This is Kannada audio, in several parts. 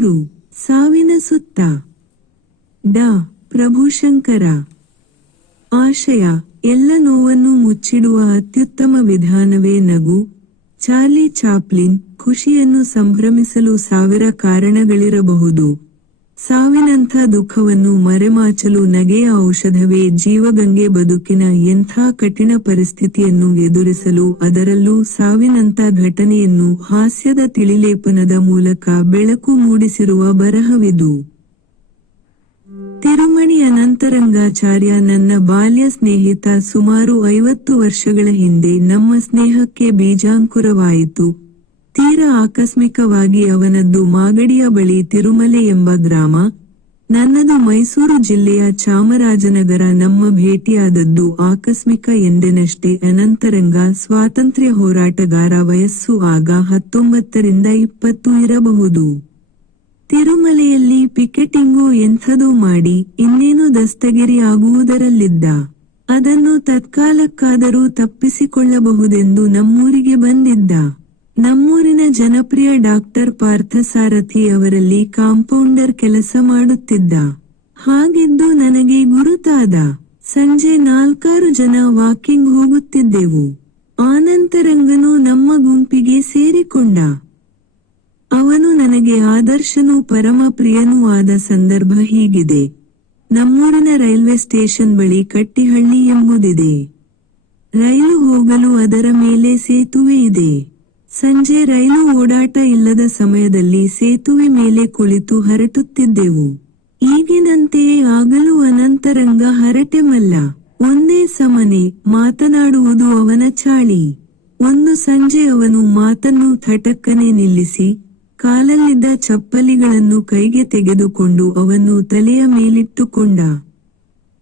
3. ಸಾವಿನ ಸುತ್ತ. ಡಾ. ಪ್ರಭುಶಂಕರ. ಆಶಯ: ಎಲ್ಲ ನೋವನ್ನು ಮುಚ್ಚಿಡುವ ಅತ್ಯುತ್ತಮ ವಿಧಾನವೇ ನಗು. Charlie Chaplin. ಖುಷಿಯನ್ನು ಸಂಭ್ರಮಿಸಲು 1000 ಕಾರಣಗಳಿರಬಹುದು. ಸಾವಿನಂಥ ದುಃಖವನ್ನು ಮರೆಮಾಚಲು ನಗೆಯ ಔಷಧವೇ ಜೀವಗಂಗೆ. ಬದುಕಿನ ಎಂಥ ಕಠಿಣ ಪರಿಸ್ಥಿತಿಯನ್ನು ಎದುರಿಸಲು, ಅದರಲ್ಲೂ ಸಾವಿನಂಥ ಘಟನೆಯನ್ನು ಹಾಸ್ಯದ ತಿಳಿಲೇಪನದ ಮೂಲಕ ಬೆಳಕು ಮೂಡಿಸಿರುವ ಬರಹವಿದು. ತಿರುಮಣಿ ಅನಂತರಂಗಾಚಾರ್ಯ ನನ್ನ ಬಾಲ್ಯ ಸ್ನೇಹಿತ. ಸುಮಾರು 50 ವರ್ಷಗಳ ಹಿಂದೆ ನಮ್ಮ ಸ್ನೇಹಕ್ಕೆ ಬೀಜಾಂಕುರವಾಯಿತು. ತೀರ ಆಕಸ್ಮಿಕವಾಗಿ. ಅವನದ್ದು ಮಾಗಡಿಯ ಬಳಿ ತಿರುಮಲೆ ಎಂಬ ಗ್ರಾಮ, ನನ್ನದು ಮೈಸೂರು ಜಿಲ್ಲೆಯ ಚಾಮರಾಜನಗರ. ನಮ್ಮ ಭೇಟಿಯಾದದ್ದು ಆಕಸ್ಮಿಕ ಎಂದೆನಷ್ಟೇ. ಅನಂತರಂಗ ಸ್ವಾತಂತ್ರ್ಯ ಹೋರಾಟಗಾರ. ವಯಸ್ಸು ಆಗ 19 ರಿಂದ 20 ಇರಬಹುದು. ತಿರುಮಲೆಯಲ್ಲಿ ಪಿಕೆಟಿಂಗೋ ಎಂಥದೋ ಮಾಡಿ ಇನ್ನೇನು ದಸ್ತಗಿರಿ ಆಗುವುದರಲ್ಲಿದ್ದ. ಅದನ್ನು ತತ್ಕಾಲಕ್ಕಾದರೂ ತಪ್ಪಿಸಿಕೊಳ್ಳಬಹುದೆಂದು ನಮ್ಮೂರಿಗೆ ಬಂದಿದ್ದ. ನಮ್ಮೂರಿನ ಜನಪ್ರಿಯ ಡಾಕ್ಟರ್ ಪಾರ್ಥಸಾರಥಿ ಅವರಲ್ಲಿ ಕಾಂಪೌಂಡರ್ ಕೆಲಸ ಮಾಡುತ್ತಿದ್ದ. ಹಾಗಿದ್ದು ನನಗೆ ಗುರುತಾದ. ಸಂಜೆ 4-6 ಜನ ವಾಕಿಂಗ್ ಹೋಗುತ್ತಿದ್ದೆವು. ಆನಂತರಂಗನು ನಮ್ಮ ಗುಂಪಿಗೆ ಸೇರಿಕೊಂಡ. ಅವನು ನನಗೆ ಆದರ್ಶನೂ ಪರಮ ಪ್ರಿಯನೂ ಆದ ಸಂದರ್ಭ ಹೀಗಿದೆ. ನಮ್ಮೂರಿನ ರೈಲ್ವೆ ಸ್ಟೇಷನ್ ಬಳಿ ಕಟ್ಟಿಹಳ್ಳಿ ಎಂಬುದಿದೆ. ರೈಲು ಹೋಗಲು ಅದರ ಮೇಲೆ ಸೇತುವೆ ಇದೆ. ಸಂಜೆ ರೈಲು ಓಡಾಟ ಇಲ್ಲದ ಸಮಯದಲ್ಲಿ ಸೇತುವೆ ಮೇಲೆ ಕುಳಿತು ಹರಟುತ್ತಿದ್ದೆವು. ಈಗಿನಂತೆಯೇ ಆಗಲೂ ಅನಂತರಂಗ ಹರಟೆಮಲ್ಲ. ಒಂದೇ ಸಮನೆ ಮಾತನಾಡುವುದು ಅವನ ಚಾಳಿ. ಒಂದು ಸಂಜೆ ಅವನು ಮಾತನ್ನು ಥಟಕ್ಕನೆ ನಿಲ್ಲಿಸಿ, ಕಾಲಲ್ಲಿದ್ದ ಚಪ್ಪಲಿಗಳನ್ನು ಕೈಗೆ ತೆಗೆದುಕೊಂಡು ಅವನ್ನು ತಲೆಯ ಮೇಲಿಟ್ಟುಕೊಂಡ.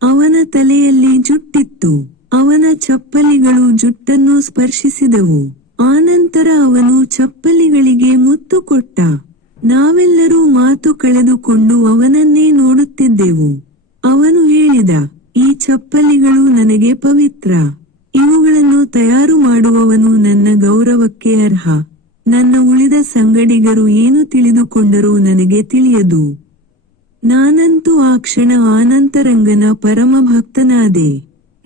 ಅವನ ತಲೆಯಲ್ಲಿ ಜುಟ್ಟಿತ್ತು. ಅವನ ಚಪ್ಪಲಿಗಳು ಜುಟ್ಟನ್ನು ಸ್ಪರ್ಶಿಸಿದವು. ಆನಂತರ ಅವನು ಚಪ್ಪಲಿಗಳಿಗೆ ಮುತ್ತು ಕೊಟ್ಟ. ನಾವೆಲ್ಲರೂ ಮಾತು ಕಳೆದುಕೊಂಡು ಅವನನ್ನೇ ನೋಡುತ್ತಿದ್ದೆವು. ಅವನು ಹೇಳಿದ, ಈ ಚಪ್ಪಲಿಗಳು ನನಗೆ ಪವಿತ್ರ. ಇವುಗಳನ್ನು ತಯಾರು ಮಾಡುವವನು ನನ್ನ ಗೌರವಕ್ಕೆ ಅರ್ಹ. ನನ್ನ ಉಳಿದ ಸಂಗಡಿಗರು ಏನು ತಿಳಿದುಕೊಂಡರೂ ನನಗೆ ತಿಳಿಯದು. ನಾನಂತೂ ಆ ಕ್ಷಣ ಆನಂತರಂಗನ ಪರಮ ಭಕ್ತನಾದೆ.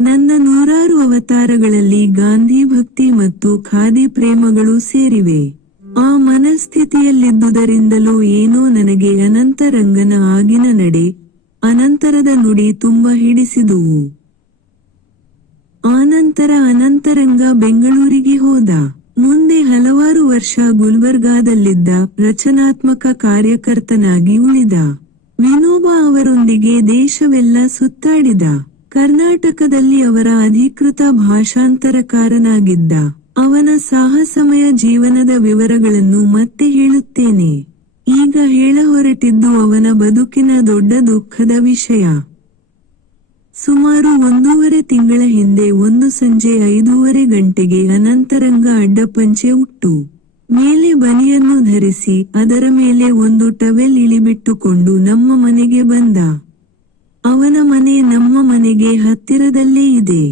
ನನ್ನ 100 ಅವತಾರಗಳಲ್ಲಿ ಗಾಂಧಿ ಭಕ್ತಿ ಮತ್ತು ಖಾದಿ ಪ್ರೇಮಗಳು ಸೇರಿವೆ. ಆ ಮನಸ್ಥಿತಿಯಲ್ಲಿದ್ದುದರಿಂದಲೋ ಏನೋ ನನಗೆ ಅನಂತರಂಗನ ಆಗಿನ ನಡೆ, ಅನಂತರದ ನುಡಿ ತುಂಬ ಹಿಡಿಸಿದುವು. ಆನಂತರ ಅನಂತರಂಗ ಬೆಂಗಳೂರಿಗೆ ಹೋದ. ಮುಂದೆ ಹಲವಾರು ವರ್ಷ ಗುಲ್ಬರ್ಗಾದಲ್ಲಿದ್ದ ರಚನಾತ್ಮಕ ಕಾರ್ಯಕರ್ತನಾಗಿ ಉಳಿದ. ವಿನೋಬಾ ಅವರೊಂದಿಗೆ ದೇಶವೆಲ್ಲ ಸುತ್ತಾಡಿದ. ಕರ್ನಾಟಕದಲ್ಲಿ ಅವರ ಅಧಿಕೃತ ಭಾಷಾಂತರಕಾರನಾಗಿದ್ದ. ಅವನ ಸಾಹಸಮಯ ಜೀವನದ ವಿವರಗಳನ್ನು ಮತ್ತೆ ಹೇಳುತ್ತೇನೆ. ಈಗ ಹೇಳಹೊರಟಿದ್ದು ಅವನ ಬದುಕಿನ ದೊಡ್ಡ ದುಃಖದ ವಿಷಯ. ಸುಮಾರು 1.5 ತಿಂಗಳ ಹಿಂದೆ ಒಂದು ಸಂಜೆ 5:30 ಗಂಟೆಗೆ ಅನಂತರಂಗ ಅಡ್ಡಪಂಚೆ ಉಟ್ಟು, ಮೇಲೆ ಬನಿಯನ್ನು ಧರಿಸಿ, ಅದರ ಮೇಲೆ ಒಂದು ಟವೆಲ್ ಇಳಿಬಿಟ್ಟುಕೊಂಡು ನಮ್ಮ ಮನೆಗೆ ಬಂದ. ಅವನ ಮನೆ ನಮ್ಮ ಮನೆಗೆ ಹತ್ತಿರದಲ್ಲೇ ಇದೆ.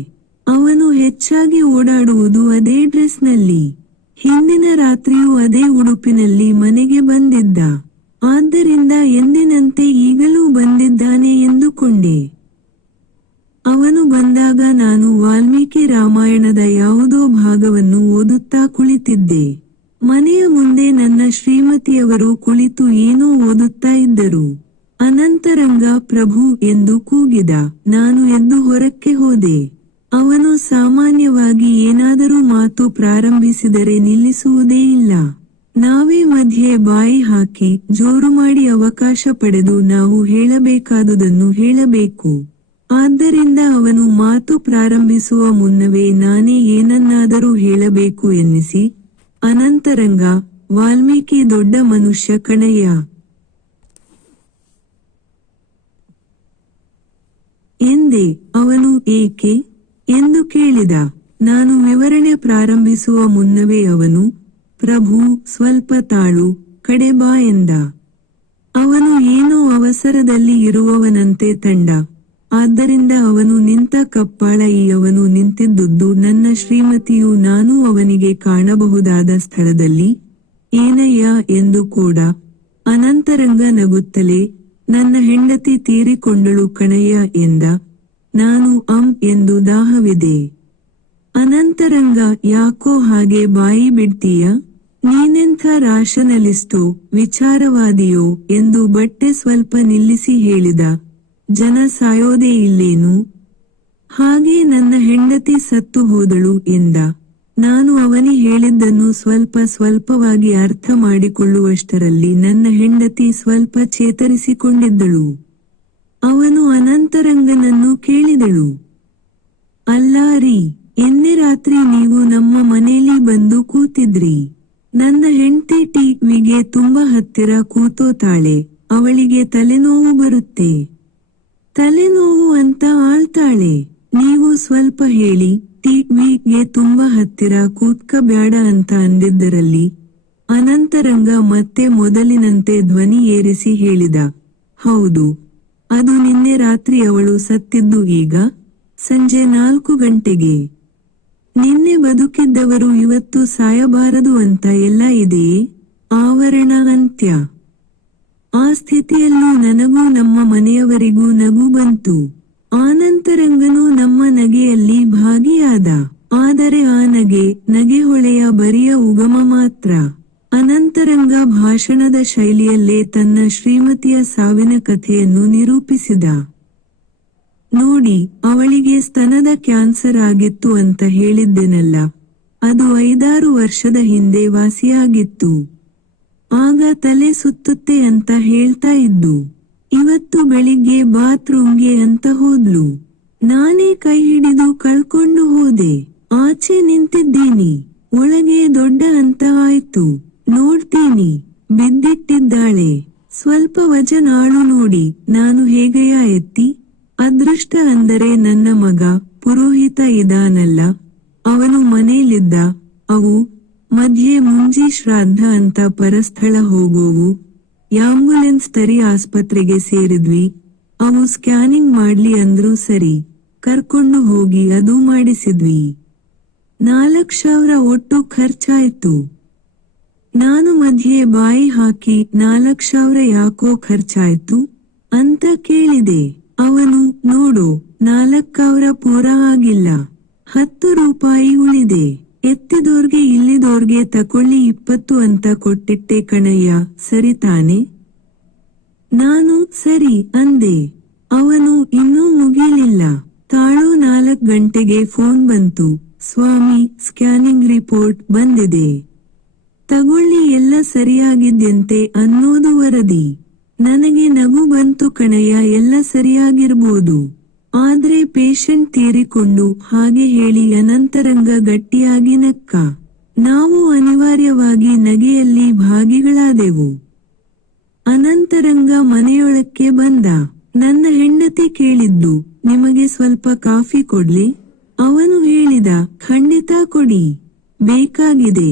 ಅವನು ಹೆಚ್ಚಾಗಿ ಓಡಾಡುವುದು ಅದೇ ಡ್ರೆಸ್ನಲ್ಲಿ. ಹಿಂದಿನ ರಾತ್ರಿಯೂ ಅದೇ ಉಡುಪಿನಲ್ಲಿ ಮನೆಗೆ ಬಂದಿದ್ದ. ಆದ್ದರಿಂದ ಎಂದಿನಂತೆ ಈಗಲೂ ಬಂದಿದ್ದಾನೆ ಎಂದುಕೊಂಡೆ. ಅವನು ಬಂದಾಗ ನಾನು ವಾಲ್ಮೀಕಿ ರಾಮಾಯಣದ ಯಾವುದೋ ಭಾಗವನ್ನು ಓದುತ್ತಾ ಕುಳಿತಿದ್ದೆ. ಮನೆಯ ಮುಂದೆ ನನ್ನ ಶ್ರೀಮತಿಯವರು ಕುಳಿತು ಏನೋ ಓದುತ್ತಾ ಇದ್ದರು. ಅನಂತರಂಗ ಪ್ರಭು ಎಂದು ಕೂಗಿದ. ನಾನು ಎದ್ದು ಹೊರಕ್ಕೆ ಹೋದೆ. ಅವನು ಸಾಮಾನ್ಯವಾಗಿ ಏನಾದರೂ ಮಾತು ಪ್ರಾರಂಭಿಸಿದರೆ ನಿಲ್ಲಿಸುವುದೇ ಇಲ್ಲ. ನಾವೇ ಮಧ್ಯೆ ಬಾಯಿ ಹಾಕಿ ಜೋರು ಮಾಡಿ ಅವಕಾಶ ಪಡೆದು ನಾವು ಹೇಳಬೇಕಾದುದನ್ನು ಹೇಳಬೇಕು. ಆದ್ದರಿಂದ ಅವನು ಮಾತು ಪ್ರಾರಂಭಿಸುವ ಮುನ್ನವೇ ನಾನೇ ಏನನ್ನಾದರೂ ಹೇಳಬೇಕು ಎನ್ನಿಸಿ, ಅನಂತರಂಗ, ವಾಲ್ಮೀಕಿ ದೊಡ್ಡ ಮನುಷ್ಯ ಕಣಯ್ಯ ಎಂದೆ. ಅವನು ಏಕೆ ಎಂದು ಕೇಳಿದ. ನಾನು ವಿವರಣೆ ಪ್ರಾರಂಭಿಸುವ ಮುನ್ನವೇ ಅವನು, ಪ್ರಭು ಸ್ವಲ್ಪ ತಾಳು, ಕಡೆ ಬಾ ಎಂದ. ಅವನು ಏನೋ ಅವಸರದಲ್ಲಿ ಇರುವವನಂತೆ ತಂಡ. ಆದ್ದರಿಂದ ಅವನು ನಿಂತ ಕಪ್ಪಾಳ ಅವನು ನಿಂತಿದ್ದುದು ನನ್ನ ಶ್ರೀಮತಿಯು ನಾನೂ ಅವನಿಗೆ ಕಾಣಬಹುದಾದ ಸ್ಥಳದಲ್ಲಿ. ಏನಯ್ಯ ಎಂದು ಕೂಡ ಅನಂತರಂಗ ನಗುತ್ತಲೇ, ನನ್ನ ಹೆಂಡತಿ ತೀರಿಕೊಂಡಳು ಕಣಯ್ಯ ಎಂದ. ನಾನು ಎಂದು ದಾಹವಿದೆ. ಅನಂತರಂಗ, ಯಾಕೋ ಹಾಗೆ ಬಾಯಿ ಬಿಡ್ತೀಯ? ನೀನೆಂಥ ರಾಷನಲಿಸ್ಟೋ, ವಿಚಾರವಾದಿಯೋ ಎಂದು ಬಟ್ಟೆ ಸ್ವಲ್ಪ ನಿಲ್ಲಿಸಿ ಹೇಳಿದ. ಜನ ಸಾಯೋದೇ ಇಲ್ಲೇನು? ಹಾಗೆ ನನ್ನ ಹೆಂಡತಿ ಸತ್ತು ಹೋದಳು ಎಂದ. ನಾನು ಅವನಿ ಹೇಳಿದ್ದನ್ನು ಸ್ವಲ್ಪವಾಗಿ ಅರ್ಥ ಮಾಡಿಕೊಳ್ಳುವಷ್ಟರಲ್ಲಿ ನನ್ನ ಹೆಂಡತಿ ಸ್ವಲ್ಪ ಚೇತರಿಸಿಕೊಂಡಿದ್ದಳು. ಅವನು ಅನಂತರಂಗನನ್ನು ಕೇಳಿದಳು. ಅಲ್ಲಾರಿ, ಎನ್ನೆ ರಾತ್ರಿ ನೀವು ನಮ್ಮ ಮನೇಲಿ ಬಂದು ಕೂತಿದ್ರಿ. ನನ್ನ ಹೆಂಡ್ತಿ ಟಿವಿಗೆ ತುಂಬಾ ಹತ್ತಿರ ಕೂತೋತಾಳೆ. ಅವಳಿಗೆ ತಲೆನೋವು ಬರುತ್ತೆ. ತಲೆನೋವು ಅಂತ ಆಳ್ತಾಳೆ. ನೀವು ಸ್ವಲ್ಪ ಹೇಳಿ, ಟಿವಿಗೆ ತುಂಬಾ ಹತ್ತಿರ ಕೂತ್ಕಬ್ಯಾಡ ಅಂತ ಅಂದಿದ್ದರಲ್ಲಿ. ಅನಂತರಂಗ ಮತ್ತೆ ಮೊದಲಿನಂತೆ ಧ್ವನಿ ಏರಿಸಿ ಹೇಳಿದ. ಹೌದು, ಅದು ನಿನ್ನೆ ರಾತ್ರಿ ಅವಳು ಸತ್ತಿದ್ದು ಈಗ ಸಂಜೆ 4 ಗಂಟೆಗೆ. ನಿನ್ನೆ ಬದುಕಿದ್ದವರು ಇವತ್ತು ಸಾಯಬಾರದು ಅಂತ ಎಲ್ಲ ಇದೆಯೇ? ಆವರಣ ಅಂತ್ಯ. ಆ ಸ್ಥಿತಿಯಲ್ಲೂ ನನಗೂ ನಮ್ಮ ಮನೆಯವರಿಗೂ ನಗು ಬಂತು. ಅನಂತರಂಗನು ನಮ್ಮ ನಗೆಯಲ್ಲಿ ಭಾಗಿಯಾದ. ಆದರೆ ಆ ನಗೆ ಹೊಳೆಯ ಬರಿಯ ಉಗಮ ಮಾತ್ರ. ಅನಂತರಂಗ ಭಾಷಣದ ಶೈಲಿಯಲ್ಲೇ ತನ್ನ ಶ್ರೀಮತಿಯ ಸಾವಿನ ಕಥೆಯನ್ನು ನಿರೂಪಿಸಿದ. ನೋಡಿ, ಅವಳಿಗೆ ಸ್ತನದ ಕ್ಯಾನ್ಸರ್ ಆಗಿತ್ತು ಅಂತ ಹೇಳಿದ್ದೆನಲ್ಲ, ಅದು 5-6 ವರ್ಷದ ಹಿಂದೆ ವಾಸಿಯಾಗಿತ್ತು. ಆಗ ತಲೆ ಸುತ್ತುತ್ತೆ ಅಂತ ಹೇಳ್ತಾ ಇದ್ದು. ಇವತ್ತು ಬೆಳಿಗ್ಗೆ ಬಾತ್ರೂಮ್ಗೆ ಅಂತ ಹೋದ್ಲು. ನಾನೇ ಕೈ ಹಿಡಿದು ಕಳ್ಕೊಂಡು ಹೋದೆ. ಆಚೆ ನಿಂತಿದ್ದೀನಿ. ಒಳಗೆ ದೊಡ್ಡ ಅಂತ ಆಯ್ತು. ನೋಡ್ತೀನಿ, ಬಿದ್ದಿಟ್ಟಿದ್ದಾಳೆ. ಸ್ವಲ್ಪ ವಜನ್ ಆಳು ನೋಡಿ, ನಾನು ಹೇಗೆಯ ಎತ್ತಿ. ಅದೃಷ್ಟ ಅಂದರೆ ನನ್ನ ಮಗ ಪುರೋಹಿತ ಇದಾನಲ್ಲ, ಅವನು ಮನೇಲಿದ್ದ. ಅವು ಮಧ್ಯೆ ಮುಂಜಿ ಶ್ರಾದ್ದ ಅಂತ ಪರಸ್ಥಳ ಹೋಗೋವು. ಆಂಬ್ಯುಲೆನ್ಸ್ ತರಿ ಆಸ್ಪತ್ರೆಗೆ ಸೇರಿದ್ವಿ. ಅವು ಸ್ಕ್ಯಾನಿಂಗ್ ಮಾಡ್ಲಿ ಅಂದ್ರು ಸರಿ. ಕರ್ಕೊಂಡು ಹೋಗಿ ಅದು ಮಾಡಿಸಿದ್ವಿ. 4,000 ಒಟ್ಟು ಖರ್ಚಾಯ್ತು. ನಾನು ಮಧ್ಯೆ ಬಾಯಿ ಹಾಕಿ 4,000 ಯಾಕೋ ಖರ್ಚಾಯ್ತು ಅಂತ ಕೇಳಿದೆ. ಅವನು, ನೋಡು, 4,000 ಪೂರ ಆಗಿಲ್ಲ, 10 ರೂಪಾಯಿ ಉಳಿದೆ. ಎತ್ತಿದೋರ್ಗೆ ಇಲ್ಲಿದೋರ್ಗೆ ತಕೊಳ್ಳಿ 20 ಅಂತ ಕೊಟ್ಟಿಟ್ಟೆ ಕಣಯ್ಯ, ಸರಿ ತಾನೆ? ನಾನು ಸರಿ ಅಂದೆ. ಅವನು ಇನ್ನೂ ಮುಗಿಲಿಲ್ಲ. ತಾಳು 4 ಗಂಟೆಗೆ ಫೋನ್ ಬಂತು. ಸ್ವಾಮಿ, ಸ್ಕ್ಯಾನಿಂಗ್ ರಿಪೋರ್ಟ್ ಬಂದಿದೆ. ತಗೊಳ್ಳಿ, ಎಲ್ಲ ಸರಿಯಾಗಿದ್ಯಂತೆ ಅನ್ನೋದು ವರದಿ. ನನಗೆ ನಗು ಬಂತು ಕಣಯ್ಯ, ಎಲ್ಲ ಸರಿಯಾಗಿರ್ಬೋದು. ಆದ್ರೆ ಪೇಷಂಟ್ ತೀರಿಕೊಂಡು ಹಾಗೆ ಹೇಳಿ ಅನಂತರಂಗ ಗಟ್ಟಿಯಾಗಿ ನಕ್ಕ. ನಾವು ಅನಿವಾರ್ಯವಾಗಿ ನಗೆಯಲ್ಲಿ ಭಾಗಿಗಳಾದೆವು. ಅನಂತರಂಗ ಮನೆಯೊಳಕ್ಕೆ ಬಂದ. ನನ್ನ ಹೆಂಡತಿ ಕೇಳಿದ್ದು, ನಿಮಗೆ ಸ್ವಲ್ಪ ಕಾಫಿ ಕೊಡ್ಲಿ? ಅವನು ಹೇಳಿದ, ಖಂಡಿತ ಕೊಡಿ, ಬೇಕಾಗಿದೆ.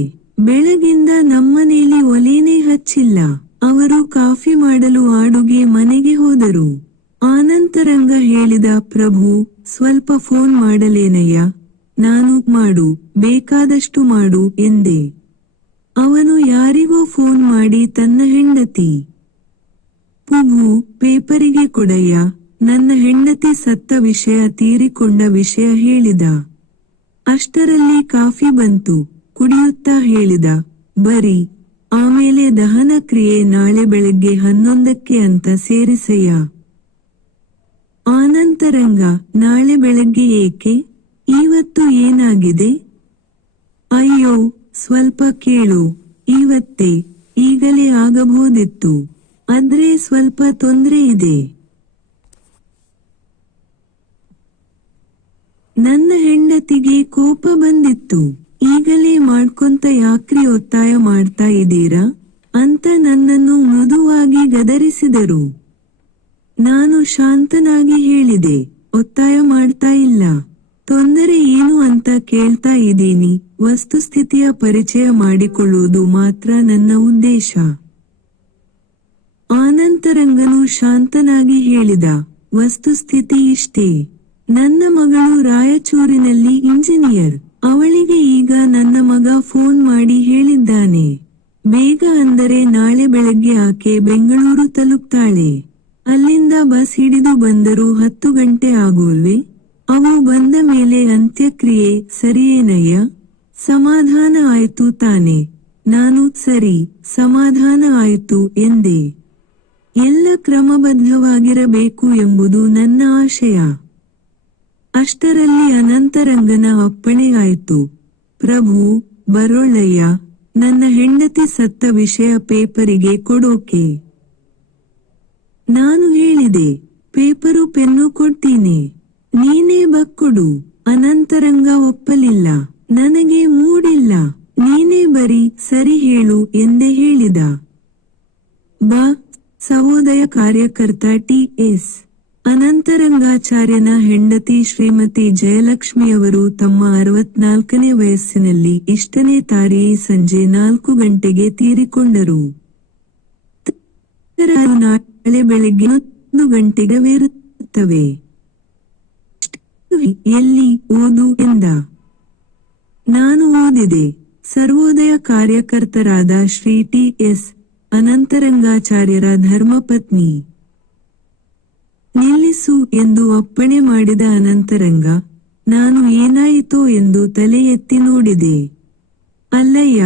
ಬೆಳಗಿಂದ ನಮ್ಮನೇಲಿ ಒಲೇನೇ ಹಚ್ಚಿಲ್ಲ. ಅವರು ಕಾಫಿ ಮಾಡಲು ಅಡುಗೆ ಮನೆಗೆ ಹೋದರು. ಅನಂತರಂಗ ಹೇಳಿದ, ಪ್ರಭು, ಸ್ವಲ್ಪ ಫೋನ್ ಮಾಡಲೇನಯ್ಯ? ನಾನು, ಮಾಡು, ಬೇಕಾದಷ್ಟು ಮಾಡು ಎಂದೆ. ಅವನು ಯಾರಿಗೋ ಫೋನ್ ಮಾಡಿ ತನ್ನ ಹೆಂಡತಿ ಪುಭು, ಪೇಪರಿಗೆ ಕೊಡಯ್ಯ, ನನ್ನ ಹೆಂಡತಿ ಸತ್ತ ವಿಷಯ, ತೀರಿಕೊಂಡ ವಿಷಯ ಹೇಳಿದ. ಅಷ್ಟರಲ್ಲಿ ಕಾಫಿ ಬಂತು. ಕುಡಿಯುತ್ತಾ ಹೇಳಿದ, ಬರಿ, ಆಮೇಲೆ ದಹನ ಕ್ರಿಯೆ ನಾಳೆ ಬೆಳಗ್ಗೆ 11ಕ್ಕೆ ಅಂತ ಸೇರಿಸಯ್ಯ. ಅನಂತರಂಗ, ನಾಳೆ ಬೆಳಗ್ಗೆ ಏಕೆ? ಇವತ್ತು ಏನಾಗಿದೆ? ಅಯ್ಯೋ, ಸ್ವಲ್ಪ ಕೇಳು. ಇವತ್ತೇ, ಈಗಲೇ ಆಗಬಹುದಿತ್ತು. ಆದ್ರೆ ಸ್ವಲ್ಪ ತೊಂದ್ರೆ ಇದೆ. ನನ್ನ ಹೆಂಡತಿಗೆ ಕೋಪ ಬಂದಿತ್ತು. ಈಗಲೇ ಮಾಡ್ಕೊಂತ ಯಾಕ್ರಿ ಒತ್ತಾಯ ಮಾಡ್ತಾ ಇದ್ದೀರಾ ಅಂತ ನನ್ನನ್ನು ಮೃದುವಾಗಿ ಗದರಿಸಿದರು. ನಾನು ಶಾಂತನಾಗಿ ಹೇಳಿದೆ, ಒತ್ತಾಯ ಮಾಡ್ತಾ ಇಲ್ಲ, ತೊಂದರೆ ಏನು ಅಂತ ಕೇಳ್ತಾ ಇದ್ದೀನಿ. ವಸ್ತುಸ್ಥಿತಿಯ ಪರಿಚಯ ಮಾಡಿಕೊಳ್ಳುವುದು ಮಾತ್ರ ನನ್ನ ಉದ್ದೇಶ. ಅನಂತರಂಗನು ಶಾಂತನಾಗಿ ಹೇಳಿದ, ವಸ್ತುಸ್ಥಿತಿ ಇಷ್ಟೇ. ನನ್ನ ಮಗಳು ರಾಯಚೂರಿನಲ್ಲಿ ಇಂಜಿನಿಯರ್. ಅವಳಿಗೆ ಈಗ ನನ್ನ ಮಗ ಫೋನ್ ಮಾಡಿ ಹೇಳಿದ್ದಾನೆ, ಬೇಗ ಅಂದರೆ ಆದರೆ ನಾಳೆ ಬೆಳಗ್ಗೆ ಆಕೆ ಬೆಂಗಳೂರು ತಲುಪ್ತಾಳೆ. ಅಲ್ಲಿಂದ ಬಸ್ ಹಿಡಿದು ಬಂದರೂ 10 ಗಂಟೆ ಆಗೋಲ್ವೇ? ಅವು ಬಂದ ಮೇಲೆ ಅಂತ್ಯಕ್ರಿಯೆ, ಸರಿಯೇನಯ್ಯ? ಸಮಾಧಾನ ಆಯ್ತು ತಾನೆ? ನಾನು ಸರಿ, ಸಮಾಧಾನ ಆಯ್ತು ಎಂದೆ. ಎಲ್ಲ ಕ್ರಮಬದ್ಧವಾಗಿರಬೇಕು ಎಂಬುದು ನನ್ನ ಆಶಯ. ಅಷ್ಟರಲ್ಲಿ ಅನಂತರಂಗನ ಅಪ್ಪಣೆ ಆಯ್ತು. ಪ್ರಭು, ಬರೋಳಯ್ಯ, ನನ್ನ ಹೆಂಡತಿ ಸತ್ತ ವಿಷಯ ಪೇಪರಿಗೆ ಕೊಡೋಕೆ. ನಾನು ಹೇಳಿದೆ, ಪೇಪರು ಪೆನ್ನು ಕೊಡ್ತೀನಿ, ನೀನೇ ಬಕ್ಕೊಡು. ಅನಂತರಂಗ ಒಪ್ಪಲಿಲ್ಲ. ನನಗೆ ಮೂಡಿಲ್ಲ, ನೀನೇ ಬರಿ, ಸರಿ ಹೇಳು ಎಂದೇ ಹೇಳಿದ. ಬಾ, ಸಹೋದಯ ಕಾರ್ಯಕರ್ತ ಟಿ.ಎಸ್. ಅನಂತರಂಗಾಚಾರ್ಯನ ಹೆಂಡತಿ ಶ್ರೀಮತಿ ಜಯಲಕ್ಷ್ಮಿಯವರು ತಮ್ಮ 64ನೇ ವಯಸ್ಸಿನಲ್ಲಿ ಇಷ್ಟನೇ ತಾರೀ ಸಂಜೆ 4 ಗಂಟೆಗೆ ತೀರಿಕೊಂಡರು. ನಾಳೆ ಬೆಳಗ್ಗೆ 1 ಗಂಟೆಗವಿರುತ್ತವೆ. ಎಲ್ಲಿ ಓದು ಎಂದ. ನಾನು ಓದಿದೆ. ಸರ್ವೋದಯ ಕಾರ್ಯಕರ್ತರಾದ ಶ್ರೀ ಟಿ.ಎಸ್. ಅನಂತರಂಗಾಚಾರ್ಯರ ಧರ್ಮಪತ್ನಿ. ನಿಲ್ಲಿಸು ಎಂದು ಅಪ್ಪಣೆ ಮಾಡಿದ ಅನಂತರಂಗ, ನಾನು ಏನಾಯಿತೋ ಎಂದು ತಲೆ ಎತ್ತಿ ನೋಡಿದೆ. ಅಲ್ಲಯ್ಯ,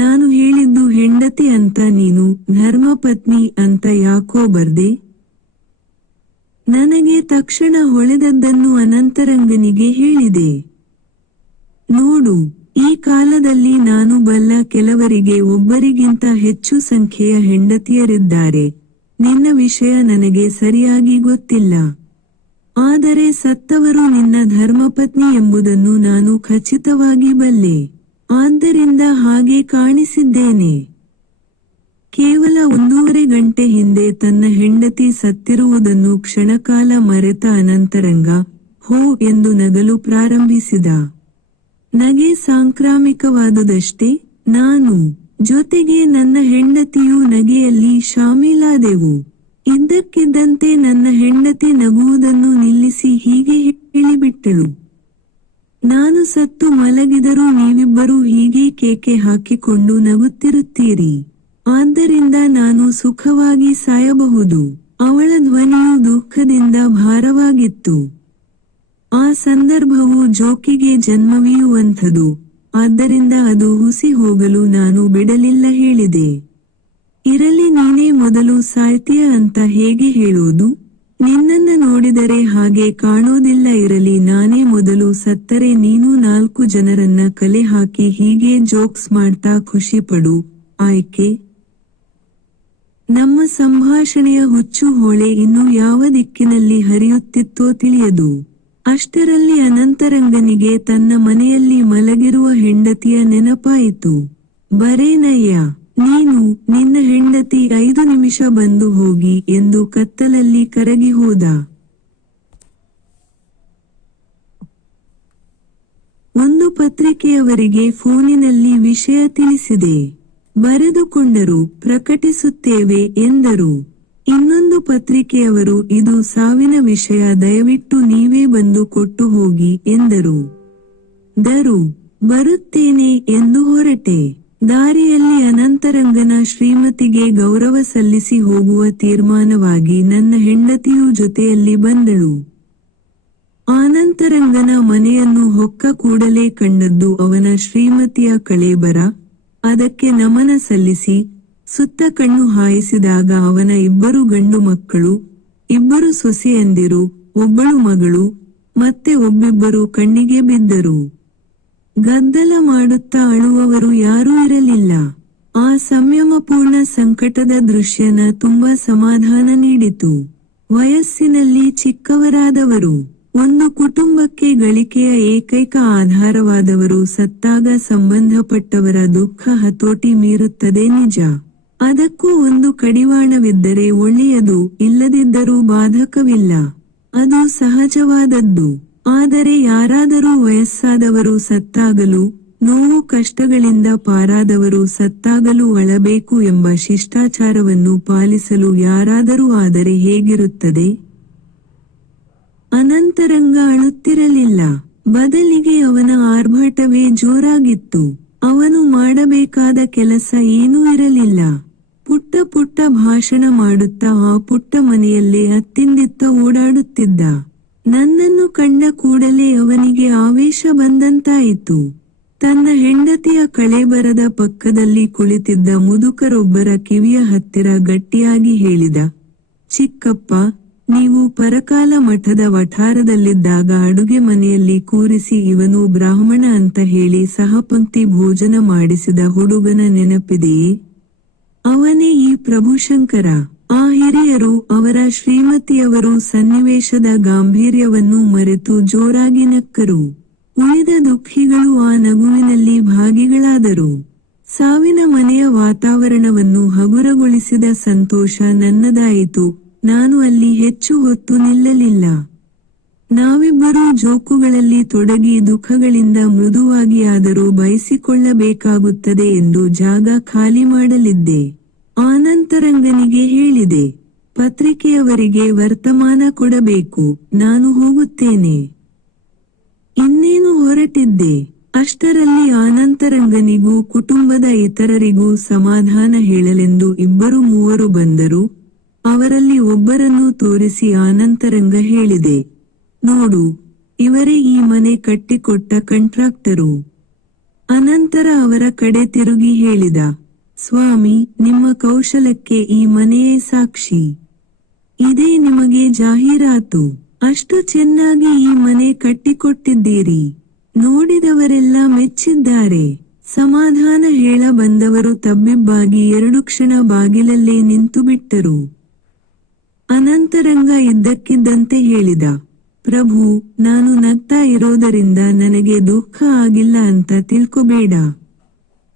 ನಾನು ಹೇಳಿದ್ದು ಹೆಂಡತಿ ಅಂತ, ನೀನು ಧರ್ಮಪತ್ನಿ ಅಂತ ಯಾಕೋ ಬರ್ದೆ? ನನಗೆ ತಕ್ಷಣ ಹೊಳೆದದ್ದನ್ನು ಅನಂತರಂಗನಿಗೆ ಹೇಳಿದೆ. ನೋಡು, ಈ ಕಾಲದಲ್ಲಿ ನಾನು ಬಲ್ಲ ಕೆಲವರಿಗೆ ಒಬ್ಬರಿಗಿಂತ ಹೆಚ್ಚು ಸಂಖ್ಯೆಯ ಹೆಂಡತಿಯರಿದ್ದಾರೆ. ನಿನ್ನ ವಿಷಯ ನನಗೆ ಸರಿಯಾಗಿ ಗೊತ್ತಿಲ್ಲ. ಆದರೆ ಸತ್ತವರು ನಿನ್ನ ಧರ್ಮಪತ್ನಿ ಎಂಬುದನ್ನು ನಾನು ಖಚಿತವಾಗಿ ಬಲ್ಲೆ. ಆದ್ದರಿಂದ ಹಾಗೆ ಕಾಣಿಸಿದ್ದೇನೆ. ಕೇವಲ 1.5 ಗಂಟೆ ಹಿಂದೆ ತನ್ನ ಹೆಂಡತಿ ಸತ್ತಿರುವುದನ್ನು ಕ್ಷಣಕಾಲ ಮರೆತ ಅನಂತರಂಗ ಹೋ ಎಂದು ನಗಲು ಪ್ರಾರಂಭಿಸಿದ. ನಗೆ ಸಾಂಕ್ರಾಮಿಕವಾದುದಷ್ಟೇ. ನಾನು ಜೊತೆಗೆ ನನ್ನ ಹೆಂಡತಿಯೂ ನಗೆಯಲ್ಲಿ ಶಾಮೀಲಾದೆವು. ಇದ್ದಕ್ಕಿದ್ದಂತೆ ನನ್ನ ಹೆಂಡತಿ ನಗುವುದನ್ನು ನಿಲ್ಲಿಸಿ ಹೀಗೆ ಹೇಳಿಬಿಟ್ಟಳು, ನಾನು ಸತ್ತು ಮಲಗಿದರೂ ನೀವಿಬ್ಬರೂ ಹೀಗೆ ಕೇಕೆ ಹಾಕಿಕೊಂಡು ನಗುತ್ತಿರುತ್ತೀರಿ. ಆದ್ದರಿಂದ ನಾನು ಸುಖವಾಗಿ ಸಾಯಬಹುದು. ಅವಳ ಧ್ವನಿಯು ದುಃಖದಿಂದ ಭಾರವಾಗಿತ್ತು. ಆ ಸಂದರ್ಭವು ಜೋಕಿಗೆ ಜನ್ಮವೀಯುವಂಥದು. ಆದ್ದರಿಂದ ಅದು ಹುಸಿ ಹೋಗಲು ನಾನು ಬಿಡಲಿಲ್ಲ. ಹೇಳಿದೆ, ಇರಲಿ, ನೀನೇ ಮೊದಲು ಸಾಯ್ತೀಯ ಅಂತ ಹೇಗೆ ಹೇಳೋದು? ನಿನ್ನನ್ನ ನೋಡಿದರೆ ಹಾಗೆ ಕಾಣೋದಿಲ್ಲ. ಇರಲಿ, ನಾನೇ ಮೊದಲು ಸತ್ತರೆ ನೀನು 4 ಜನರನ್ನ ಕಲೆ ಹಾಕಿ ಹೀಗೆ ಜೋಕ್ಸ್ ಮಾಡ್ತಾ ಖುಷಿಪಡು. ಆಯ್ಕೆ? ನಮ್ಮ ಸಂಭಾಷಣೆಯ ಹುಚ್ಚು ಹೊಳೆ ಇನ್ನು ಯಾವ ದಿಕ್ಕಿನಲ್ಲಿ ಹರಿಯುತ್ತಿತ್ತೋ ತಿಳಿಯದು. ಅಷ್ಟರಲ್ಲಿ ಅನಂತರಂಗನಿಗೆ ತನ್ನ ಮನೆಯಲ್ಲಿ ಮಲಗಿರುವ ಹೆಂಡತಿಯ ನೆನಪಾಯಿತು. ಬರೇನಯ್ಯ, ನೀನು, ನಿನ್ನ ಹೆಂಡತಿ 5 ನಿಮಿಷ ಬಂದು ಹೋಗಿ ಎಂದು ಕತ್ತಲಲ್ಲಿ ಕರಗಿ ಹೋದ. ಒಂದು ಪತ್ರಿಕೆಯವರಿಗೆ ಫೋನಿನಲ್ಲಿ ವಿಷಯ ತಿಳಿಸಿದೆ. ಬರೆದುಕೊಂಡರು, ಪ್ರಕಟಿಸುತ್ತೇವೆ ಎಂದರು. ಇನ್ನೊಂದು ಪತ್ರಿಕೆಯವರು, ಇದು ಸಾವಿನ ವಿಷಯ, ದಯವಿಟ್ಟು ನೀವೇ ಬಂದು ಕೊಟ್ಟು ಹೋಗಿ ಎಂದರು. ಬರುತ್ತೇನೆ ಎಂದು ಹೊರಟೆ. ದಾರಿಯಲ್ಲಿ ಅನಂತರಂಗನ ಶ್ರೀಮತಿಗೆ ಗೌರವ ಸಲ್ಲಿಸಿ ಹೋಗುವ ತೀರ್ಮಾನವಾಗಿ ನನ್ನ ಹೆಂಡತಿಯೂ ಜೊತೆಯಲ್ಲಿ ಬಂದಳು. ಅನಂತರಂಗನ ಮನೆಯನ್ನು ಹೊಕ್ಕ ಕೂಡಲೇ ಕಂಡದ್ದು ಅವನ ಶ್ರೀಮತಿಯ ಕಳೇಬರ. ಅದಕ್ಕೆ ನಮನ ಸಲ್ಲಿಸಿ ಸುತ್ತ ಕಣ್ಣು ಹಾಯಿಸಿದಾಗ ಅವನ 2 ಗಂಡು ಮಕ್ಕಳು, 2 ಸೊಸೆಯಂದಿರು, ಒಬ್ಬಳು ಮಗಳು, ಮತ್ತೆ ಒಬ್ಬಿಬ್ಬರು ಕಣ್ಣಿಗೆ ಬಿದ್ದರು. ಗದ್ದಲ ಮಾಡುತ್ತಾ ಅಳುವವರು ಯಾರೂ ಇರಲಿಲ್ಲ. ಆ ಸಂಯಮಪೂರ್ಣ ಸಂಕಟದ ದೃಶ್ಯನ ತುಂಬಾ ಸಮಾಧಾನ ನೀಡಿತು. ವಯಸ್ಸಿನಲ್ಲಿ ಚಿಕ್ಕವರಾದವರು, ಒಂದು ಕುಟುಂಬಕ್ಕೆ ಗಳಿಕೆಯ ಏಕೈಕ ಆಧಾರವಾದವರು ಸತ್ತಾಗ ಸಂಬಂಧಪಟ್ಟವರ ದುಃಖ ಹತೋಟಿ ಮೀರುತ್ತದೆ ನಿಜ. ಅದಕ್ಕೂ ಒಂದು ಕಡಿವಾಣವಿದ್ದರೆ ಒಳ್ಳೆಯದು, ಇಲ್ಲದಿದ್ದರೂ ಬಾಧಕವಿಲ್ಲ. ಅದು ಸಹಜವಾದದ್ದು. ಆದರೆ ಯಾರಾದರೂ ವಯಸ್ಸಾದವರು ಸತ್ತಾಗಲೂ, ನೋವು ಕಷ್ಟಗಳಿಂದ ಪಾರಾದವರು ಸತ್ತಾಗಲೂ ಅಳಬೇಕು ಎಂಬ ಶಿಷ್ಟಾಚಾರವನ್ನು ಪಾಲಿಸಲು ಯಾರಾದರೂ ಆದರೆ ಹೇಗಿರುತ್ತದೆ? ಅನಂತರಂಗ ಅಳುತ್ತಿರಲಿಲ್ಲ. ಬದಲಿಗೆ ಅವನ ಆರ್ಭಟವೇ ಜೋರಾಗಿತ್ತು. ಅವನು ಮಾಡಬೇಕಾದ ಕೆಲಸ ಏನೂ ಇರಲಿಲ್ಲ. ಪುಟ್ಟ ಪುಟ್ಟ ಭಾಷಣ ಮಾಡುತ್ತಾ ಆ ಪುಟ್ಟ ಮನೆಯಲ್ಲೇ ಅತ್ತಿಂದಿತ್ತ ಓಡಾಡುತ್ತಿದ್ದ. ನನ್ನನ್ನು ಕಂಡ ಕೂಡಲೇ ಅವನಿಗೆ ಆವೇಶ ಬಂದಂತಾಯಿತು. ತನ್ನ ಹೆಂಡತಿಯ ಕಳೇಬರದ ಪಕ್ಕದಲ್ಲಿ ಕುಳಿತಿದ್ದ ಮುದುಕರೊಬ್ಬರ ಕಿವಿಯ ಹತ್ತಿರ ಗಟ್ಟಿಯಾಗಿ ಹೇಳಿದ, ಚಿಕ್ಕಪ್ಪ, ನೀವು ಪರಕಾಲ ಮಠದ ವಠಾರದಲ್ಲಿದ್ದಾಗ ಅಡುಗೆ ಮನೆಯಲ್ಲಿ ಕೂರಿಸಿ ಇವನು ಬ್ರಾಹ್ಮಣ ಅಂತ ಹೇಳಿ ಸಹಪಂಕ್ತಿ ಭೋಜನ ಮಾಡಿಸಿದ ಹುಡುಗನ ನೆನಪಿದೆಯೇ? ಅವನೇ ಈ ಪ್ರಭುಶಂಕರ. ಆ ಹಿರಿಯರು, ಅವರ ಶ್ರೀಮತಿಯವರು ಸನ್ನಿವೇಶದ ಗಾಂಭೀರ್ಯವನ್ನು ಮರೆತು ಜೋರಾಗಿ ನಕ್ಕರು. ಉಳಿದ ದುಃಖಿಗಳು ಆ ನಗುವಿನಲ್ಲಿ ಭಾಗಿಗಳಾದರು. ಸಾವಿನ ಮನೆಯ ವಾತಾವರಣವನ್ನು ಹಗುರಗೊಳಿಸಿದ ಸಂತೋಷ ನನ್ನದಾಯಿತು. ನಾನು ಅಲ್ಲಿ ಹೆಚ್ಚು ಹೊತ್ತು ನಿಲ್ಲಲಿಲ್ಲ. ನಾವಿಬ್ಬರೂ ಜೋಕುಗಳಲ್ಲಿ ತೊಡಗಿ ದುಃಖಗಳಿಂದ ಮೃದುವಾಗಿ ಆದರೂ ಬಯಸಿಕೊಳ್ಳಬೇಕಾಗುತ್ತದೆ ಎಂದು ಜಾಗ ಖಾಲಿ ಮಾಡಲಿದ್ದೆ. ಆನಂತರಂಗನಿಗೆ ಹೇಳಿದೆ, ಪತ್ರಿಕೆಯವರಿಗೆ ವರ್ತಮಾನ ಕೊಡಬೇಕು, ನಾನು ಹೋಗುತ್ತೇನೆ. ಇನ್ನೇನು ಹೊರಟಿದ್ದೆ. ಅಷ್ಟರಲ್ಲಿ ಆನಂತರಂಗನಿಗೂ ಕುಟುಂಬದ ಇತರರಿಗೂ ಸಮಾಧಾನ ಹೇಳಲೆಂದು ಇಬ್ಬರು ಮೂವರು ಬಂದರು. ಅವರಲ್ಲಿ ಒಬ್ಬರನ್ನು ತೋರಿಸಿ ಆನಂತರಂಗ ಹೇಳಿದೆ, ನೋಡು, ಇವರೇ ಈ ಮನೆ ಕಟ್ಟಿಕೊಟ್ಟ ಕಂಟ್ರಾಕ್ಟರು. ಅನಂತರ ಅವರ ಕಡೆ ತಿರುಗಿ ಹೇಳಿದ, ಸ್ವಾಮಿ, ನಿಮ್ಮ ಕೌಶಲಕ್ಕೆ ಈ ಮನೆಯೇ ಸಾಕ್ಷಿ. ಇದೇ ನಿಮಗೆ ಜಾಹೀರಾತು. ಅಷ್ಟು ಚೆನ್ನಾಗಿ ಈ ಮನೆ ಕಟ್ಟಿಕೊಟ್ಟಿದ್ದೀರಿ. ನೋಡಿದವರೆಲ್ಲ ಮೆಚ್ಚಿದ್ದಾರೆ. ಸಮಾಧಾನ ಹೇಳ ಬಂದವರು ತಬ್ಬಿಬ್ಬಾಗಿ 2 ಕ್ಷಣ ಬಾಗಿಲಲ್ಲೇ ನಿಂತುಬಿಟ್ಟರು. ಅನಂತರಂಗ ಇದ್ದಕ್ಕಿದ್ದಂತೆ ಹೇಳಿದ, ಪ್ರಭು, ನಾನು ನಗ್ತಾ ಇರೋದರಿಂದ ನನಗೆ ದುಃಖ ಆಗಿಲ್ಲ ಅಂತ ತಿಳ್ಕೊಬೇಡ.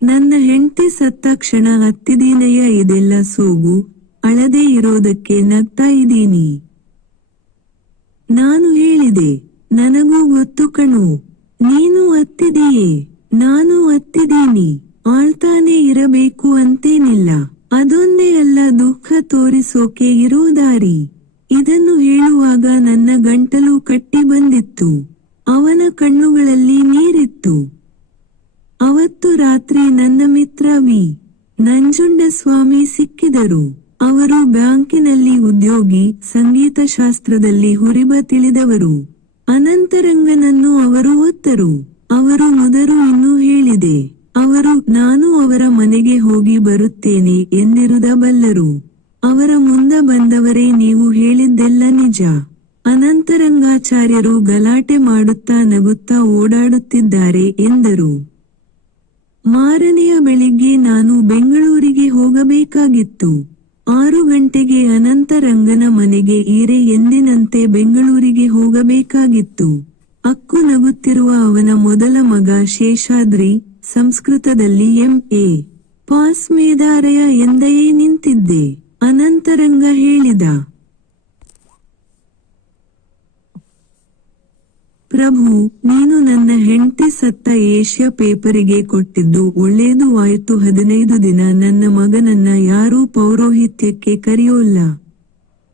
ನನ್ನ ಹೆಂಡ್ತಿ ಸತ್ತ ಕ್ಷಣ ಅತ್ತಿದೀನಯ್ಯ, ಇದೆಲ್ಲ ಸೋಗು. ಅಳದೇ ಇರೋದಕ್ಕೆ ನಗ್ತಾ ಇದ್ದೀನಿ. ನಾನು ಹೇಳಿದೆ, ನನಗೂ ಗೊತ್ತು ಕಣೋ, ನೀನು ಅತ್ತಿದೀಯೇ, ನಾನು ಅತ್ತಿದೀನಿ. ಆಳ್ತಾನೆ ಇರಬೇಕು ಅಂತೇನಿಲ್ಲ. ಅದೊಂದೇ ಅಲ್ಲ ದುಃಖ ತೋರಿಸೋಕೆ ಇರೋ ದಾರಿ. ಇದನ್ನು ಹೇಳುವಾಗ ನನ್ನ ಗಂಟಲು ಕಟ್ಟಿ ಬಂದಿತ್ತು. ಅವನ ಕಣ್ಣುಗಳಲ್ಲಿ ನೀರಿತ್ತು. ಅವತ್ತು ರಾತ್ರಿ ನನ್ನ ಮಿತ್ರ ವಿ. ನಂಜುಂಡಸ್ವಾಮಿ ಸಿಕ್ಕಿದರು. ಅವರು ಬ್ಯಾಂಕಿನಲ್ಲಿ ಉದ್ಯೋಗಿ, ಸಂಗೀತ ಶಾಸ್ತ್ರದಲ್ಲಿ ಹುರಿಬ ತಿಳಿದವರು. ಅನಂತರಂಗನನ್ನು ಅವರು ಒತ್ತರು. ಅವರು ಮುದರು ಇನ್ನೂ ಹೇಳಿದೆ. ಅವರು, ನಾನು ಅವರ ಮನೆಗೆ ಹೋಗಿ ಬರುತ್ತೇನೆ ಎಂದಿರುದಬಲ್ಲರು. ಅವರ ಮುಂದ ಬಂದವರೇ ನೀವು ಹೇಳಿದ್ದೆಲ್ಲ ನಿಜ. ಅನಂತರಂಗಾಚಾರ್ಯರು ಗಲಾಟೆ ಮಾಡುತ್ತಾ ನಗುತ್ತಾ ಓಡಾಡುತ್ತಿದ್ದಾರೆ ಎಂದರು. ಮಾರನೆಯ ಬೆಳಿಗ್ಗೆ ನಾನು ಬೆಂಗಳೂರಿಗೆ ಹೋಗಬೇಕಾಗಿತ್ತು. 6 ಗಂಟೆಗೆ ಅನಂತರಂಗನ ಮನೆಗೆ ಈರೆ ಎಂದಿನಂತೆ ಬೆಂಗಳೂರಿಗೆ ಹೋಗಬೇಕಾಗಿತ್ತು. ಅಕ್ಕು ನಗುತ್ತಿರುವ ಅವನ ಮೊದಲ ಮಗ ಶೇಷಾದ್ರಿ, ಸಂಸ್ಕೃತದಲ್ಲಿ M.A. ಪಾಸ್ ಮೇದಾರಯ ಎಂದಯೇ ನಿಂತಿದ್ದೆ. ಅನಂತರಂಗ ಹೇಳಿದ, ಪ್ರಭು, ನೀನು ನನ್ನ ಹೆಂಡ್ತಿ ಸತ್ತ ಏಷ್ಯಾ ಪೇಪರಿಗೆ ಕೊಟ್ಟಿದ್ದು ಒಳ್ಳೇದು ಆಯ್ತು. 15 ದಿನ ನನ್ನ ಮಗನನ್ನ ಯಾರೂ ಪೌರೋಹಿತ್ಯಕ್ಕೆ ಕರೆಯೋಲ್ಲ.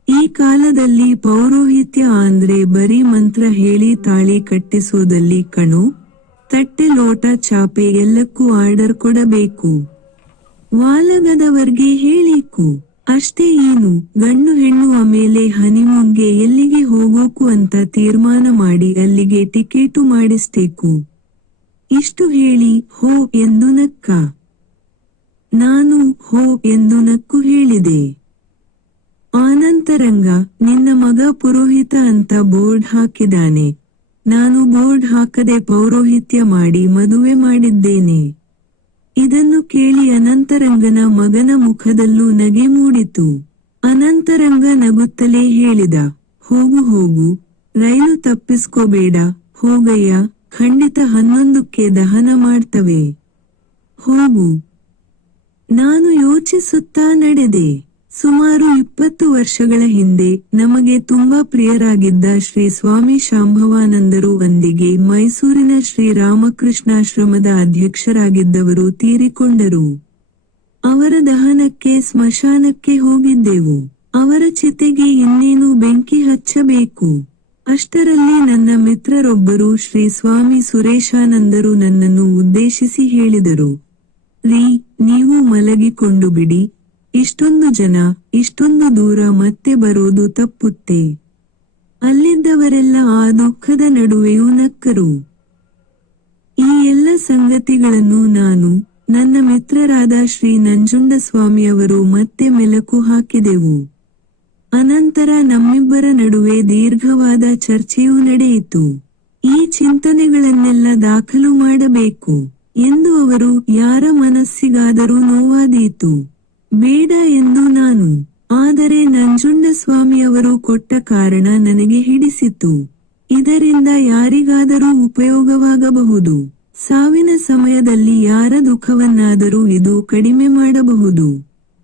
ಈ ಕಾಲದಲ್ಲಿ ಪೌರೋಹಿತ್ಯ ಅಂದ್ರೆ ಬರೀ ಮಂತ್ರ ಹೇಳಿ ತಾಳಿ ಕಟ್ಟಿಸೋದಲ್ಲಿ ಕಣೋ. ತಟ್ಟೆ ಲೋಟ ಚಾಪೆ ಎಲ್ಲಕ್ಕೂ ಆರ್ಡರ್ ಕೊಡಬೇಕು. ವಾಲಗದವರ್ಗೆ ಹೇಳಿಕು. ಅಷ್ಟೇ ಏನು, ಗಂಡು ಹೆಣ್ಣು ಆಮೇಲೆ ಹನಿಮೂನ್ಗೆ ಎಲ್ಲಿಗೆ ಹೋಗೋಕು ಅಂತ ತೀರ್ಮಾನ ಮಾಡಿ ಅಲ್ಲಿಗೆ ಟಿಕೇಟು ಮಾಡಿಸ್ಬೇಕು. ಇಷ್ಟು ಹೇಳಿ ಹೋ ಎಂದು ನಕ್ಕ. ನಾನು ಹೋ ಎಂದು ನಕ್ಕು ಹೇಳಿದೆ. ಆನಂತರಂಗ, ನಿನ್ನ ಮಗ ಪುರೋಹಿತ ಅಂತ ಬೋರ್ಡ್ ಹಾಕಿದಾನೆ. ನಾನು ಬೋರ್ಡ್ ಹಾಕದೆ ಪೌರೋಹಿತ್ಯ ಮಾಡಿ ಮದುವೆ ಮಾಡಿದ್ದೇನೆ. ಇದನ್ನು ಕೇಳಿ ಅನಂತರಂಗನ ಮಗನ ಮುಖದಲ್ಲೂ ನಗೆ ಮೂಡಿತು. ಅನಂತರಂಗ ನಗುತ್ತಲೇ ಹೇಳಿದ, ಹೋಗು ಹೋಗು, ರೈಲು ತಪ್ಪಿಸ್ಕೋಬೇಡ. ಹೋಗಯ್ಯ, ಖಂಡಿತ 11ಕ್ಕೆ ದಹನ ಮಾಡ್ತವೆ. ಹೋಗು. ನಾನು ಯೋಚಿಸುತ್ತಾ ನಡೆದೆ. ಸುಮಾರು 20 ವರ್ಷಗಳ ಹಿಂದೆ ನಮಗೆ ತುಂಬಾ ಪ್ರಿಯರಾಗಿದ್ದ ಶ್ರೀ ಸ್ವಾಮಿ ಶಾಂಭವಾನಂದರು ಅಂದಿಗೆ ಮೈಸೂರಿನ ಶ್ರೀರಾಮಕೃಷ್ಣಾಶ್ರಮದ ಅಧ್ಯಕ್ಷರಾಗಿದ್ದವರು ತೀರಿಕೊಂಡರು. ಅವರ ದಹನಕ್ಕೆ ಸ್ಮಶಾನಕ್ಕೆ ಹೋಗಿದ್ದೆವು. ಅವರ ಚಿತೆಗೆ ಇನ್ನೇನು ಬೆಂಕಿ ಹಚ್ಚಬೇಕು. ಅಷ್ಟರಲ್ಲಿ ನನ್ನ ಮಿತ್ರರೊಬ್ಬರು ಶ್ರೀ ಸ್ವಾಮಿ ಸುರೇಶಾನಂದರು ನನ್ನನ್ನು ಉದ್ದೇಶಿಸಿ ಹೇಳಿದರು, ರೀ, ನೀವು ಮಲಗಿಕೊಂಡು ಬಿಡಿ, ಇಷ್ಟೊಂದು ಜನ, ಇಷ್ಟೊಂದು ದೂರ ಮತ್ತೆ ಬರೋದು ತಪ್ಪುತ್ತೆ. ಅಲ್ಲಿದ್ದವರೆಲ್ಲ ಆ ದುಃಖದ ನಡುವೆಯೂ ನಕ್ಕರು. ಈ ಎಲ್ಲ ಸಂಗತಿಗಳನ್ನು ನಾನು, ನನ್ನ ಮಿತ್ರರಾದ ಶ್ರೀ ನಂಜುಂಡಸ್ವಾಮಿಯವರು ಮತ್ತೆ ಮೆಲುಕು ಹಾಕಿದೆವು. ಅನಂತರ ನಮ್ಮಿಬ್ಬರ ನಡುವೆ ದೀರ್ಘವಾದ ಚರ್ಚೆಯೂ ನಡೆಯಿತು. ಈ ಚಿಂತನೆಗಳನ್ನೆಲ್ಲ ದಾಖಲು ಮಾಡಬೇಕು ಎಂದು ಅವರು, ಯಾರ ಮನಸ್ಸಿಗಾದರೂ ನೋವಾದೀತು, ಬೇಡ ಎಂದು ನಾನು. ಆದರೆ ನಂಜುಂಡಸ್ವಾಮಿಯವರು ಕೊಟ್ಟ ಕಾರಣ ನನಗೆ ಹಿಡಿಸಿತು. ಇದರಿಂದ ಯಾರಿಗಾದರೂ ಉಪಯೋಗವಾಗಬಹುದು. ಸಾವಿನ ಸಮಯದಲ್ಲಿ ಯಾರ ದುಃಖವನ್ನಾದರೂ ಇದು ಕಡಿಮೆ ಮಾಡಬಹುದು.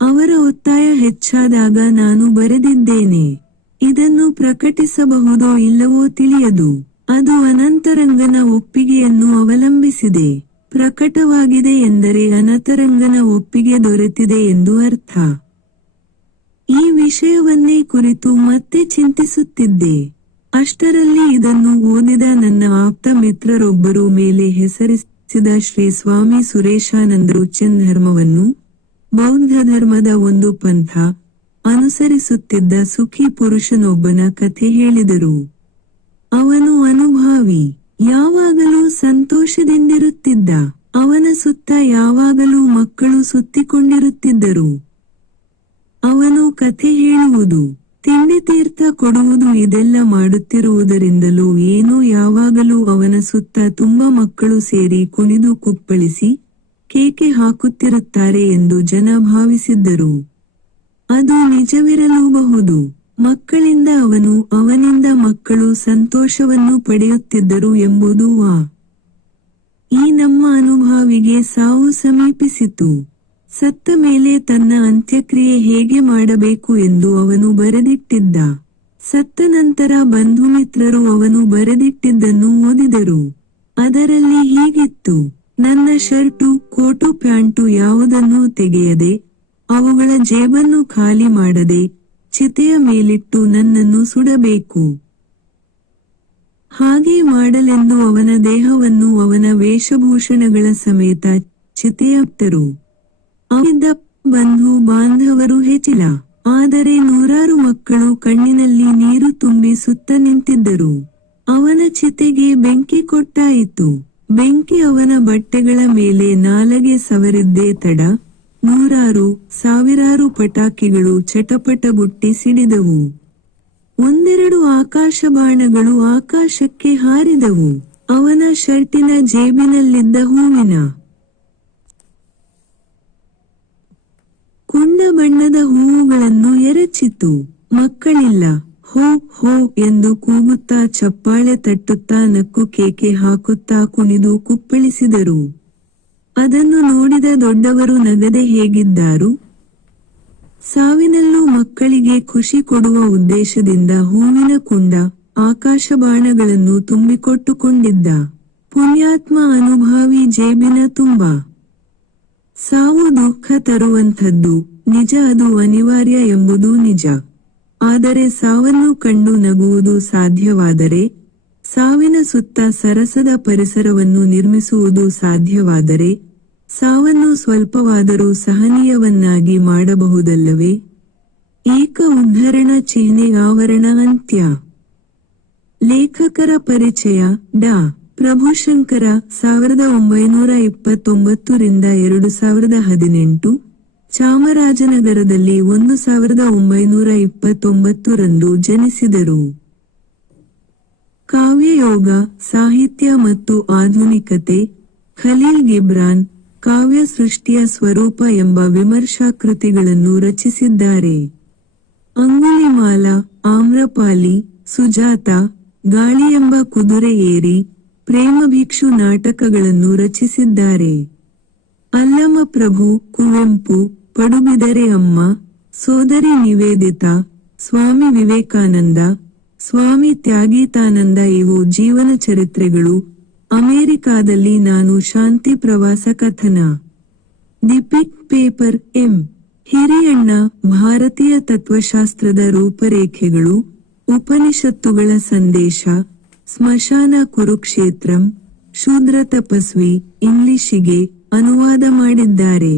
ಅವರ ಒತ್ತಾಯ ಹೆಚ್ಚಾದಾಗ ನಾನು ಬರೆದಿದ್ದೇನೆ. ಇದನ್ನು ಪ್ರಕಟಿಸಬಹುದೋ ಇಲ್ಲವೋ ತಿಳಿಯದು. ಅದು ಅನಂತರಂಗನ ಒಪ್ಪಿಗೆಯನ್ನು ಅವಲಂಬಿಸಿದೆ. ಪ್ರಕಟವಾಗಿದೆ ಎಂದರೆ ಅನಂತರಂಗನ ಒಪ್ಪಿಗೆ ದೊರೆತಿದೆ ಎಂದು ಅರ್ಥ. ಈ ವಿಷಯವನ್ನೇ ಕುರಿತು ಮತ್ತೆ ಚಿಂತಿಸುತ್ತಿದ್ದೆ. ಅಷ್ಟರಲ್ಲಿ ಇದನ್ನು ಓದಿದ ನನ್ನ ಆಪ್ತ ಮಿತ್ರರೊಬ್ಬರು ಮೇಲೆ ಹೆಸರಿಸಿದ ಶ್ರೀ ಸ್ವಾಮಿ ಸುರೇಶಾನಂದರು ಜೈನ ಧರ್ಮವನ್ನು, ಬೌದ್ಧ ಧರ್ಮದ ಒಂದು ಪಂಥ ಅನುಸರಿಸುತ್ತಿದ್ದ ಸುಖಿ ಪುರುಷನೊಬ್ಬನ ಕಥೆ ಹೇಳಿದರು. ಅವನು ಅನುಭಾವಿ, ಯಾವಾಗಲೂ ಸಂತೋಷದಿಂದಿರುತ್ತಿದ್ದ. ಅವನ ಸುತ್ತ ಯಾವಾಗಲೂ ಮಕ್ಕಳು ಸುತ್ತಿಕೊಂಡಿರುತ್ತಿದ್ದರು. ಅವನು ಕಥೆ ಹೇಳುವುದು, ತಿಂಡಿ ತೀರ್ಥ ಕೊಡುವುದು ಇದೆಲ್ಲ ಮಾಡುತ್ತಿರುವುದರಿಂದಲೂ ಏನೋ ಯಾವಾಗಲೂ ಅವನ ಸುತ್ತ ತುಂಬ ಮಕ್ಕಳು ಸೇರಿ ಕುಣಿದು ಕುಪ್ಪಳಿಸಿ ಕೇಕೆ ಹಾಕುತ್ತಿರುತ್ತಾರೆ ಎಂದು ಜನ ಭಾವಿಸಿದ್ದರು. ಅದು ನಿಜವಿರಲೂಬಹುದು. ಮಕ್ಕಳಿಂದ ಅವನು, ಅವನಿಂದ ಮಕ್ಕಳು ಸಂತೋಷವನ್ನು ಪಡೆಯುತ್ತಿದ್ದರು ಎಂಬುದು ವಾ. ಈ ನಮ್ಮ ಅನುಭಾವಿಗೆ ಸಾವು ಸಮೀಪಿಸಿತು. ಸತ್ತ ಮೇಲೆ ತನ್ನ ಅಂತ್ಯಕ್ರಿಯೆ ಹೇಗೆ ಮಾಡಬೇಕು ಎಂದು ಅವನು ಬರೆದಿಟ್ಟಿದ್ದ. ಸತ್ತ ನಂತರ ಬಂಧುಮಿತ್ರರು ಅವನು ಬರೆದಿಟ್ಟಿದ್ದನ್ನು ಓದಿದರು. ಅದರಲ್ಲಿ ಹೀಗಿತ್ತು: ನನ್ನ ಶರ್ಟು, ಕೋಟು, ಪ್ಯಾಂಟು ಯಾವುದನ್ನೂ ತೆಗೆಯದೆ, ಅವುಗಳ ಜೇಬನ್ನು ಖಾಲಿ ಮಾಡದೆ, ಚಿತೆಯ ಮೇಲಿಟ್ಟು ನನ್ನನ್ನು ಸುಡಬೇಕು. ಹಾಗೆ ಮಾಡಲೆಂದು ಅವನ ದೇಹವನ್ನು ಅವನ ವೇಷಭೂಷಣಗಳ ಸಮೇತ ಚಿತೆಯಟ್ಟರು. ಅವಿದ್ದ ಬಂಧು ಬಾಂಧವರು ಹೆಚ್ಚಿಲ್ಲ. ಆದರೆ ನೂರಾರು ಮಕ್ಕಳು ಕಣ್ಣಿನಲ್ಲಿ ನೀರು ತುಂಬಿ ಸುತ್ತ ನಿಂತಿದ್ದರು. ಅವನ ಚಿತೆಗೆ ಬೆಂಕಿ ಕೊಟ್ಟಾಯಿತು. ಬೆಂಕಿ ಅವನ ಬಟ್ಟೆಗಳ ಮೇಲೆ ನಾಲಗೆ ಸವರಿದ್ದೇ ತಡ, ನೂರಾರು, ಸಾವಿರಾರು ಪಟಾಕಿಗಳು ಚಟಪಟಗುಟ್ಟಿ ಸಿಡಿದವು. ಒಂದೆರಡು ಆಕಾಶಬಾಣಗಳು ಆಕಾಶಕ್ಕೆ ಹಾರಿದವು. ಅವನ ಶರ್ಟಿನ ಜೇಬಿನಲ್ಲಿದ್ದ ಹೂವಿನ ಕುಂಡ ಬಣ್ಣದ ಹೂವುಗಳನ್ನು ಎರಚಿತು. ಮಕ್ಕಳಿಲ್ಲ. ಹೋ ಹೋ ಎಂದು ಕೂಗುತ್ತಾ, ಚಪ್ಪಾಳೆ ತಟ್ಟುತ್ತಾ, ನಕ್ಕು ಕೇಕೆ ಹಾಕುತ್ತಾ ಕುಣಿದು ಕುಪ್ಪಳಿಸಿದರು. ಅದನ್ನು ನೋಡಿದ ದೊಡ್ಡವರು ನಗದೆ ಹೇಗಿದ್ದಾರು? ಸಾವಿನಲ್ಲೂ ಮಕ್ಕಳಿಗೆ ಖುಷಿ ಕೊಡುವ ಉದ್ದೇಶದಿಂದ ಹೂವಿನ ಕುಂಡ, ಆಕಾಶಬಾಣಗಳನ್ನು ತುಂಬಿಕೊಟ್ಟುಕೊಂಡಿದ್ದ ಪುಣ್ಯಾತ್ಮ ಅನುಭಾವಿ ಜೇಬಿನ ತುಂಬ. ಸಾವು ದುಃಖ ತರುವಂಥದ್ದು ನಿಜ, ಅದು ಅನಿವಾರ್ಯ ಎಂಬುದೂ ನಿಜ. ಆದರೆ ಸಾವನ್ನು ಕಂಡು ನಗುವುದು ಸಾಧ್ಯವಾದರೆ, ಸಾವಿನ ಸುತ್ತ ಸರಸದ ಪರಿಸರವನ್ನು ನಿರ್ಮಿಸುವುದು ಸಾಧ್ಯವಾದರೆ, ಸಾವನ್ನು ಸ್ವಲ್ಪವಾದರೂ ಸಹನೀಯವನ್ನಾಗಿ ಮಾಡಬಹುದಲ್ಲವೇ? ಏಕ ಉದ್ಧರಣ ಚಿಹ್ನೆ ಆವರಣ ಅಂತ್ಯ. ಲೇಖಕರ ಪರಿಚಯ: ಡಾ. ಪ್ರಭುಶಂಕರ 1929 ರಿಂದ 2018, ಚಾಮರಾಜನಗರದಲ್ಲಿ 1929 ರಂದು ಜನಿಸಿದರು. ಕಾವ್ಯಯೋಗ, ಸಾಹಿತ್ಯ ಮತ್ತು ಆಧುನಿಕತೆ, ಖಲೀಲ್ ಗಿಬ್ರಾನ್, ಕಾವ್ಯ ಸೃಷ್ಟಿಯ ಸ್ವರೂಪ ಎಂಬ ವಿಮರ್ಶಾ ಕೃತಿಗಳನ್ನು ರಚಿಸಿದ್ದಾರೆ. ಅಂಗುಲಿಮಾಲ, ಆಮ್ರಪಾಲಿ, ಸುಜಾತ, ಗಾಳಿ ಎಂಬ ಕುದುರೆ ಏರಿ, ಪ್ರೇಮಭಿಕ್ಷು ನಾಟಕಗಳನ್ನು ರಚಿಸಿದ್ದಾರೆ. ಅಲ್ಲಮ ಪ್ರಭು, ಕುವೆಂಪು, ಪಡುಬಿದರೆ ಅಮ್ಮ, ಸೋದರಿ ನಿವೇದಿತಾ, ಸ್ವಾಮಿ ವಿವೇಕಾನಂದ, ಸ್ವಾಮಿ ತ್ಯಾಗೀತಾನಂದ ಇವು ಜೀವನ ಚರಿತ್ರೆಗಳು. ಅಮೆರಿಕಾದಲ್ಲಿ ನಾನು ಶಾಂತಿ ಪ್ರವಾಸ ಕಥನ. The pick paper M. Hiriyanna, ಭಾರತೀಯ ತತ್ವಶಾಸ್ತ್ರದ ರೂಪರೇಖೆಗಳು, ಉಪನಿಷತ್ತುಗಳ ಸಂದೇಶ, ಸ್ಮಶಾನ ಕುರುಕ್ಷೇತ್ರಂ, ಶೂದ್ರ ತಪಸ್ವಿ ಇಂಗ್ಲಿಷಿಗೆ ಅನುವಾದ ಮಾಡಿದ್ದಾರೆ.